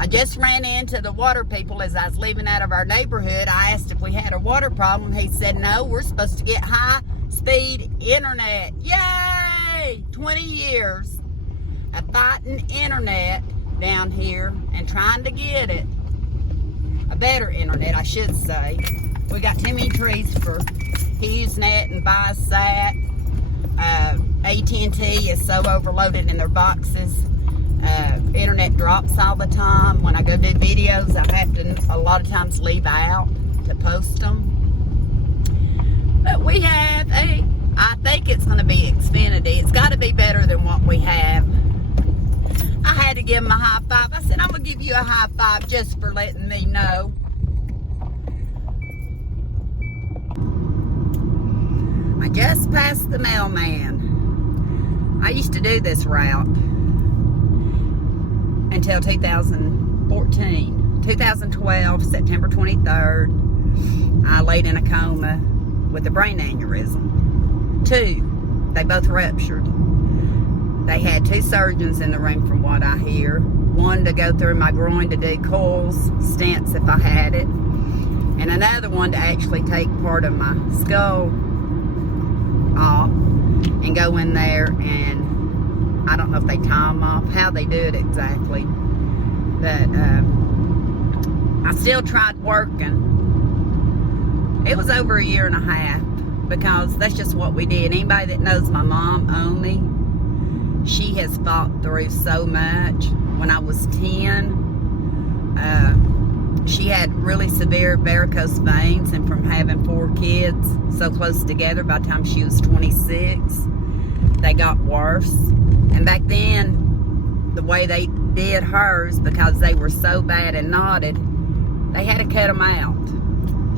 I just ran into the water people as I was leaving out of our neighborhood. I asked if we had a water problem. He said, no, we're supposed to get high-speed internet. Yay! 20 years of fighting internet down here and trying to get it. A better internet, I should say. We got too many trees for HughesNet and Viasat. AT&T is so overloaded in their boxes. Internet drops all the time. When I go do videos, I have to a lot of times leave out to post them. But we have I think it's going to be Xfinity. It's got to be better than what we have. I had to give him a high five. I said, I'm going to give you a high five just for letting me know. I just passed the mailman. I used to do this route until 2014. 2012, September 23rd, I laid in a coma with a brain aneurysm. They both ruptured. They had 2 surgeons in the room from what I hear. One to go through my groin to do coils, stents if I had it, and another one to actually take part of my skull off and go in there and I don't know if they tie them off, how they do it exactly, but I still tried working. It was over a year and a half because that's just what we did. Anybody that knows my mom only, she has fought through so much. When I was 10, she had really severe varicose veins, and from having 4 kids so close together, by the time she was 26, they got worse. And back then, the way they did hers, because they were so bad and knotted, they had to cut them out.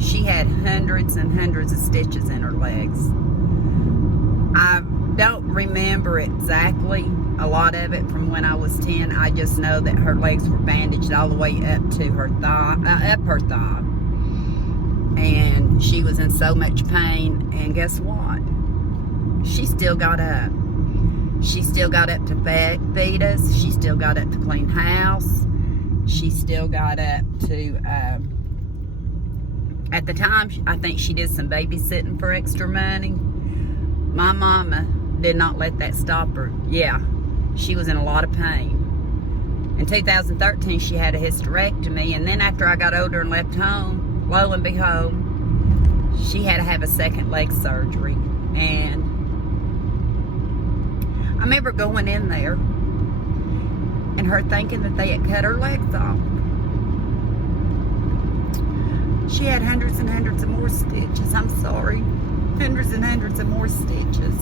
She had hundreds and hundreds of stitches in her legs. I don't remember exactly a lot of it from when I was 10. I just know that her legs were bandaged all the way up to her thigh, up her thigh. And she was in so much pain. And guess what? She still got up. She still got up to feed us. She still got up to clean house. She still got up to, at the time, I think she did some babysitting for extra money. My mama did not let that stop her. Yeah, she was in a lot of pain. In 2013, she had a hysterectomy, and then after I got older and left home, lo and behold, she had to have a second leg surgery. And I remember going in there and her thinking that they had cut her legs off. She had hundreds and hundreds of more stitches. I'm sorry. Hundreds and hundreds of more stitches.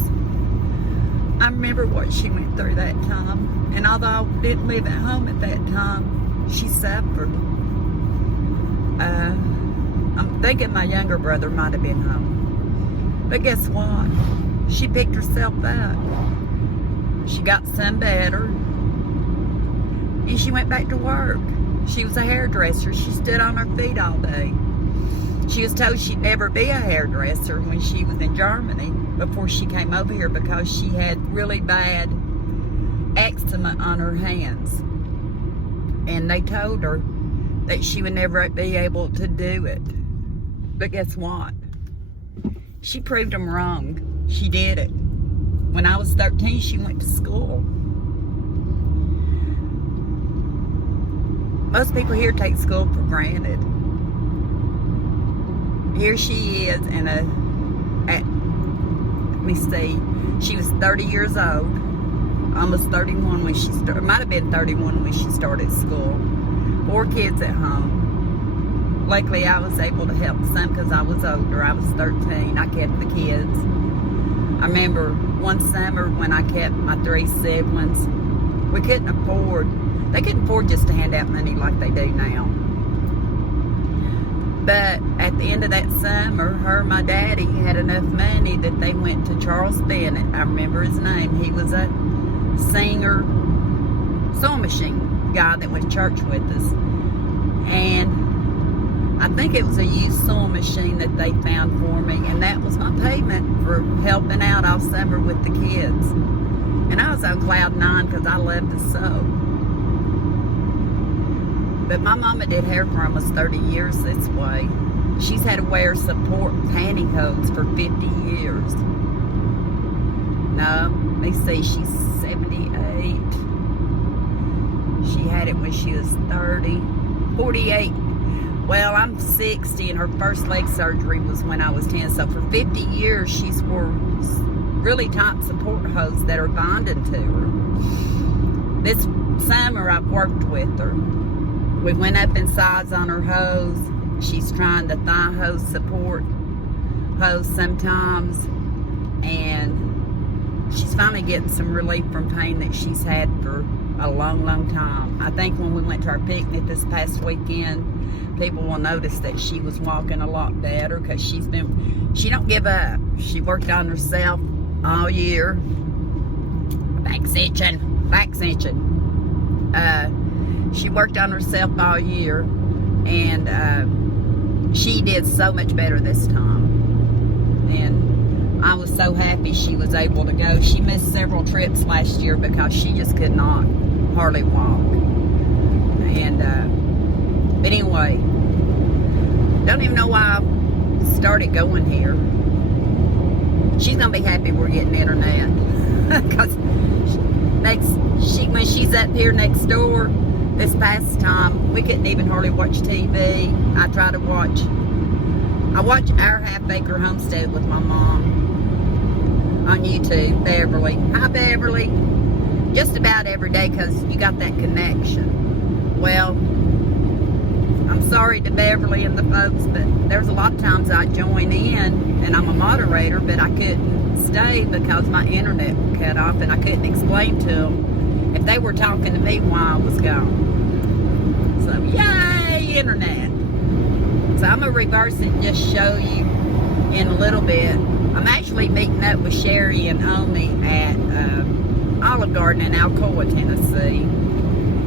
I remember what she went through that time. And although I didn't live at home at that time, she suffered. I'm thinking my younger brother might have been home. But guess what? She picked herself up. She got some better. And she went back to work. She was a hairdresser. She stood on her feet all day. She was told she'd never be a hairdresser when she was in Germany before she came over here because she had really bad eczema on her hands. And they told her that she would never be able to do it. But guess what? She proved them wrong. She did it. When I was 13, she went to school. Most people here take school for granted. Here she is in let me see, she was 30 years old, almost 31 when she started, might have been 31 when she started school. 4 kids at home. Luckily, I was able to help some because I was older. I was 13. I kept the kids. I remember one summer when I kept my 3 siblings, they couldn't afford just to hand out money like they do now. But at the end of that summer, her and my daddy had enough money that they went to Charles Bennett. I remember his name. He was a singer, sewing machine guy that went to church with us. And I think it was a used sewing machine that they found for me, and that was my payment for helping out all summer with the kids. And I was on cloud 9 because I loved to sew. But my mama did hair for almost 30 years this way. She's had to wear support pantyhose for 50 years. No, let me see, she's 78. She had it when she was 30. 48. Well, I'm 60 and her first leg surgery was when I was 10. So for 50 years, she's wore really tight support hose that are bonded to her. This summer, I've worked with her. We went up in size on her hose. She's trying the thigh hose support hose sometimes. And she's finally getting some relief from pain that she's had for a long, long time. I think when we went to our picnic this past weekend, people will notice that she was walking a lot better because she don't give up. She worked on herself all year. Back's itching. She worked on herself all year, and she did so much better this time. And I was so happy she was able to go. She missed several trips last year because she just could not hardly walk. And but anyway, don't even know why I started going here. She's gonna be happy we're getting internet because when she's up here next door, this past time we couldn't even hardly watch TV. I watch Our Half Acre Homestead with my mom on YouTube. Beverly, hi Beverly, just about every day because you got that connection. Well, I'm sorry to Beverly and the folks, but there's a lot of times I join in and I'm a moderator, but I couldn't stay because my internet cut off and I couldn't explain to them if they were talking to me why I was gone. So, yay, internet. So I'm going to reverse it and just show you in a little bit. I'm actually meeting up with Sherry and Omi at Olive Garden in Alcoa, Tennessee.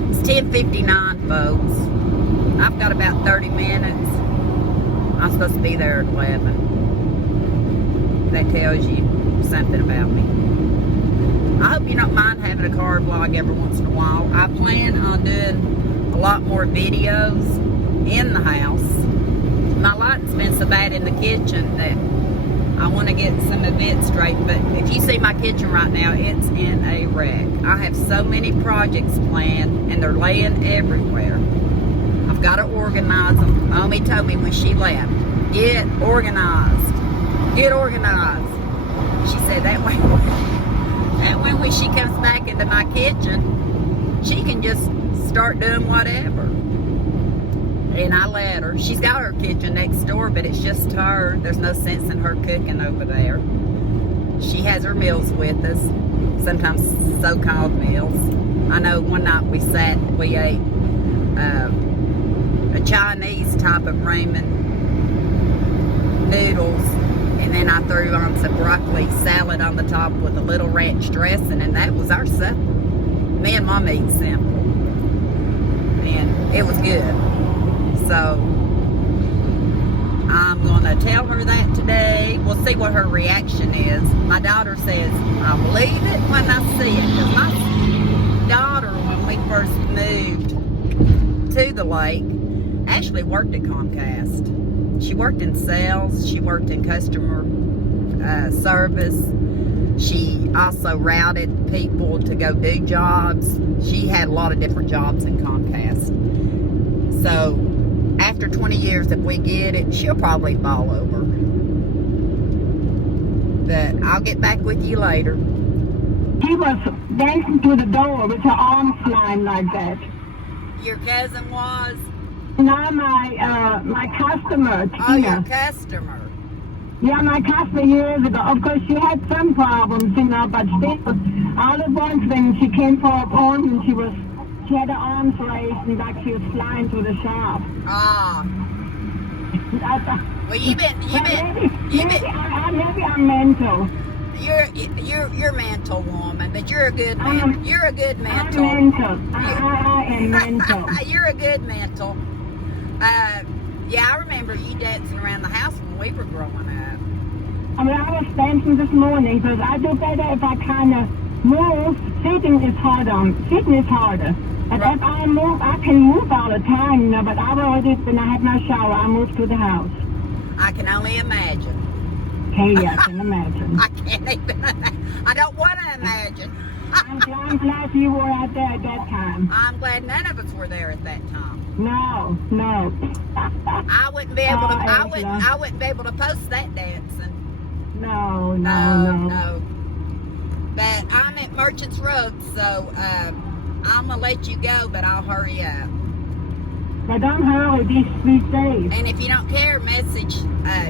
It's 10:59, folks. I've got about 30 minutes. I'm supposed to be there at 11. That tells you something about me. I hope you don't mind having a car vlog every once in a while. I plan on doing a lot more videos in the house. My light's been so bad in the kitchen that I want to get some of it straight. But if you see my kitchen right now, it's in a wreck. I have so many projects planned and they're laying everywhere. I've got to organize them. Mommy told me when she left, get organized. Get organized. She said that way when she comes back into my kitchen, she can just start doing whatever. And I let her. She's got her kitchen next door, but it's just her. There's no sense in her cooking over there. She has her meals with us, sometimes so-called meals. I know one night we ate a Chinese type of ramen noodles, and then I threw on some broccoli salad on the top with a little ranch dressing, and that was our supper. Me and Mom eat simple, and it was good. So I'm gonna tell her that today. We'll see what her reaction is. My daughter says, I'll believe it when I see it, because my daughter, when we first moved to the lake, actually worked at Comcast. She worked in sales. She worked in customer service. She also routed people to go do jobs. She had a lot of different jobs in Comcast. So after 20 years, if we get it, she'll probably fall over. But I'll get back with you later. He was dancing to the door with her arms flying like that. Your cousin was? No, my customer, Tina. Oh, your customer. Yeah, my customer years ago. Of course, she had some problems, but still, all at once when she came for her appointment, she had her arms raised and like she was flying through the shop. Ah. Well, Maybe I'm mental. You're mental, woman, but you're a good man. You're a good mental. I'm mental. I am mental. You're a good mental. Yeah, I remember you dancing around the house when we were growing up. I was dancing this morning because I do better if I kind of move, sitting is harder. Sitting is harder. But Right. if I move, I can move all the time, you know, but I've already, when I had my shower, I moved to the house. I can only imagine. Hey, I can imagine. I can't even. I don't want to imagine. I'm glad you were out there at that time. I'm glad none of us were there at that time. No. I wouldn't be able to. Oh, Angela. I wouldn't be able to post that dancing. No. No. But I'm at Merchants Road, so I'm gonna let you go, but I'll hurry up. But don't hurry, be safe. And if you don't care, message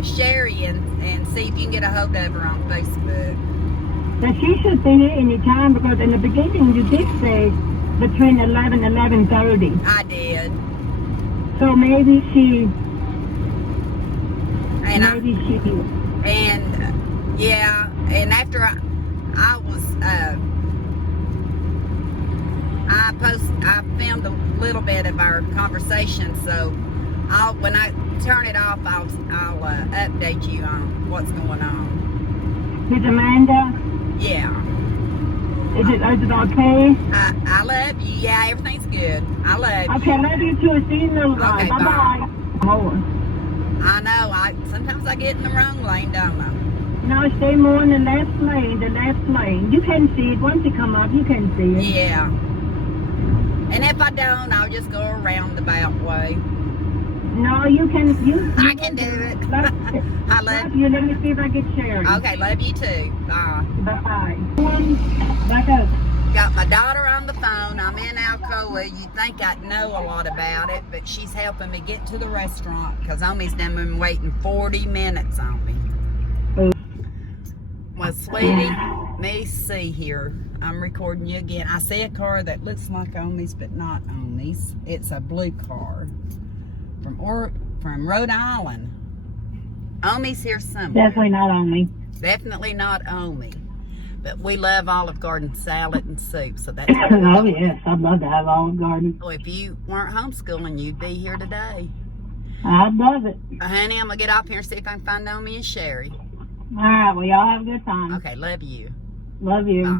Sherry and see if you can get a hold of her on Facebook. But she should be here anytime because in the beginning you did say between 11 and 11:30. I did. So maybe she, And and after I filmed a little bit of our conversation, so when I turn it off, I'll update you on what's going on. with Amanda, Yeah. is it okay? I love you. Yeah, everything's good. I love you. Okay, love you too. See you in a little while. Okay, bye. Bye-bye. Oh. I know. Sometimes I get in the wrong lane, don't I? Now stay more in the left lane. You can see it. Once you come up, you can see it. Yeah. And if I don't, I'll just go a roundabout way. No, you can. I can do it. I love you. Let me see if I get Sherry. Okay, love you too. Bye. Bye. Back up. Got my daughter on the phone. I'm in Alcoa. You'd think I'd know a lot about it, but she's helping me get to the restaurant because Omi's done been waiting 40 minutes on me. Well, sweetie, let me see here. I'm recording you again. I see a car that looks like Omi's, but not Omi's. It's a blue car from Rhode Island. Omi's here somewhere. Definitely not on me. Definitely not Omi. But we love Olive Garden salad and soup, so that's Oh yes, I'd love to have Olive Garden. So if you weren't homeschooling, you'd be here today. I'd love it. Honey, I'm going to get off here and see if I can find Omi and Sherry. All right, well, y'all have a good time. Okay, love you. Love you. Bye.